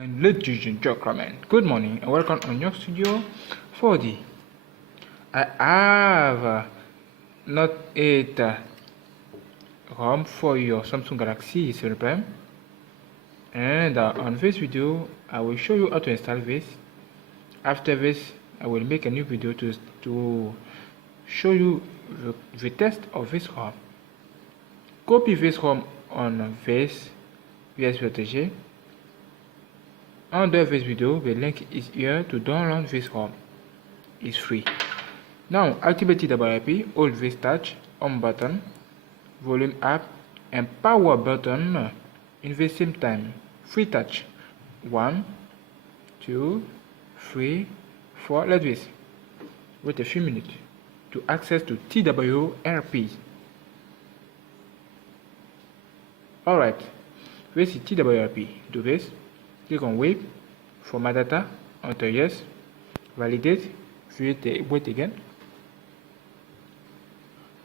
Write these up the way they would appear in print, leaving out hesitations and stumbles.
Ladies and gentlemen, good morning and welcome on GNANGSTUDIO 4D. I have NOTE8 ROM for your Samsung Galaxy 7 Prime, and on this video I will show you how to install this. After this I will make a new video to show you the test of this ROM. Copy this ROM on this USB. Under this video, the link is here to download this ROM. It's free. Now, activate TWRP, hold this touch, home button, volume up, and power button in the same time. 3 touch. 1, 2, 3, 4, like this. Wait a few minutes to access to TWRP. Alright, this is TWRP. Do this. Click on wait for my data, enter yes, validate, wait again.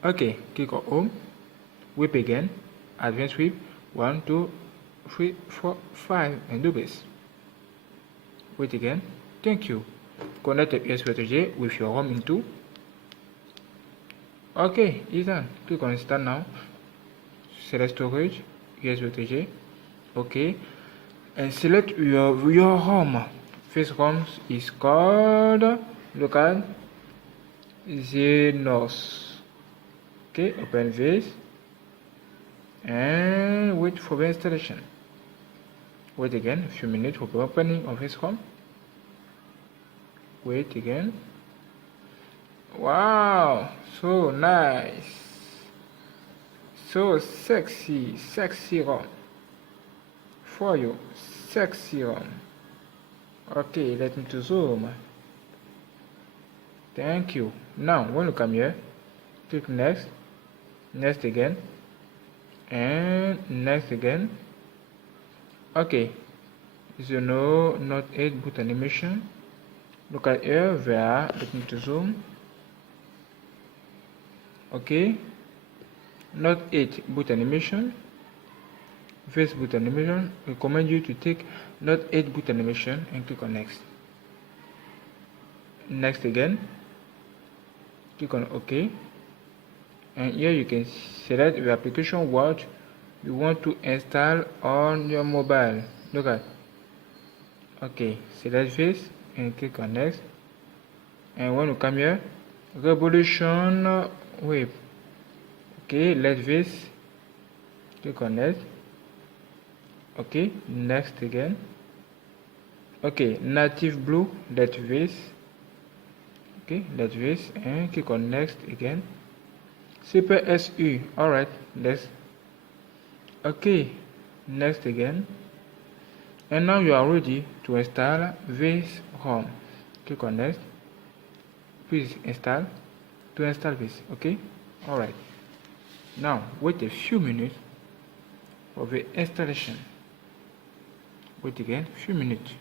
Okay, click on home, whip again, advanced whip, 1, 2, 3, 4, 5, and do this. Wait again, thank you. Connect the USB with your ROM into. Okay, it's done. Click on install now. Select storage, USB. Okay. And select your ROM. This ROM is called local XenOS. Okay, open this and wait for the installation. Wait again a few minutes for the opening of this ROM. Wait again. Wow, so nice, so sexy ROM for you. Sexy ROM. Okay, let me to zoom. Thank you. Now when you come here, click next, next again, and next again. Okay, you know NOTE8 boot animation. Look at here, there. Let me to zoom. Okay, NOTE8 boot animation. This boot animation, recommend you to take NOTE8 boot animation and click on next. Next again, click on OK, and here you can select the application what you want to install on your mobile. Look at. Okay, select this and click on next. And when you come here, Revolution Web. Okay, let this. Click on next. Okay, next again. Okay, native blue, let this. Okay, let this and click on next again. Super SU, alright, next. Okay, next again. And now you are ready to install this ROM. Click on next. Please install to install this. Okay, alright. Now wait a few minutes for the installation. Wait again, few minutes.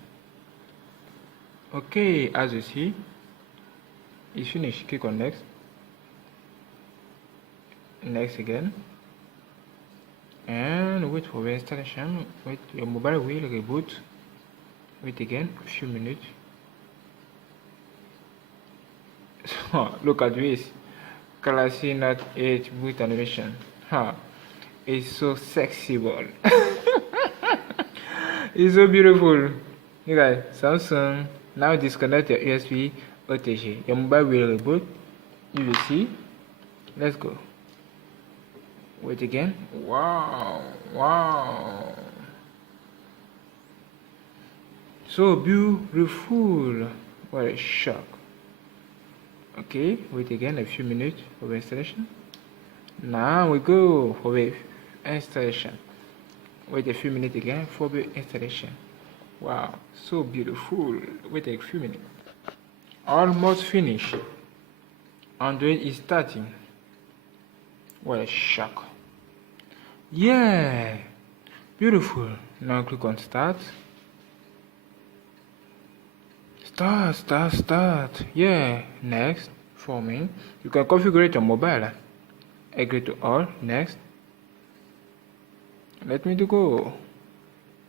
Okay, as you see, it's finished. Click on next. Next again. And wait for the installation. Wait, your mobile will reboot. Wait again, a few minutes. So, look at this. Galaxy NOTE8 boot animation. It's so sexable. It's so beautiful. You guys, Samsung, now disconnect your USB OTG. Your mobile will reboot. You will see. Let's go. Wait again. Wow. So beautiful. What a shock. Okay, wait again a few minutes for the installation. Now we go for the installation. Wait a few minutes again for the installation. Wow, so beautiful. Wait a few minutes. Almost finished. Android is starting. What a shock. Yeah, beautiful. Now click on start. Start. Yeah, next. For me, you can configure your mobile. Agree to all. Next. Let me to go.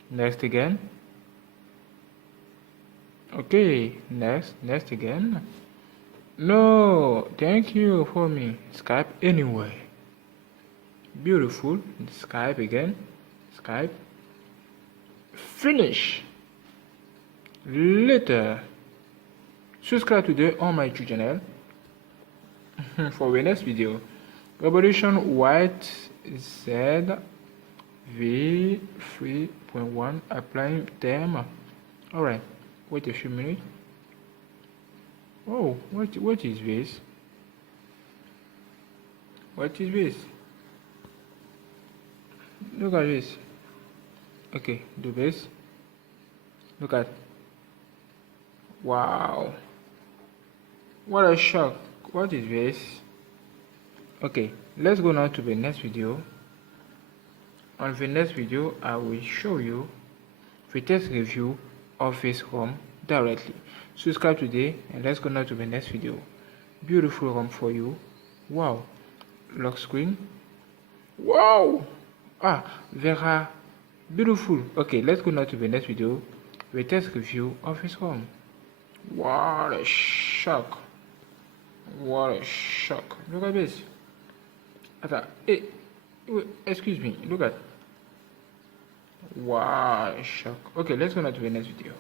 Next again. Okay, next again. No, thank you for me. Skype anyway. Beautiful. Skype again. Skype. Finish. Later. Subscribe today on my YouTube channel for the next video. Revolution White Z v3.1 applying term. Alright, wait a few minutes. Oh, what is this? What is this? Look at this. Okay, do this. Look at. Wow. What a shock. What is this? Okay, let's go now to the next video. On the next video, I will show you the test review of this ROM directly. Subscribe today and let's go now to the next video. Beautiful ROM for you. Wow. Lock screen. Wow. Ah, very beautiful. Okay, let's go now to the next video. The test review of this ROM. What a shock. What a shock. Look at this. Hey, excuse me. Look at. Wow, shock. Okay, let's go now to the next video.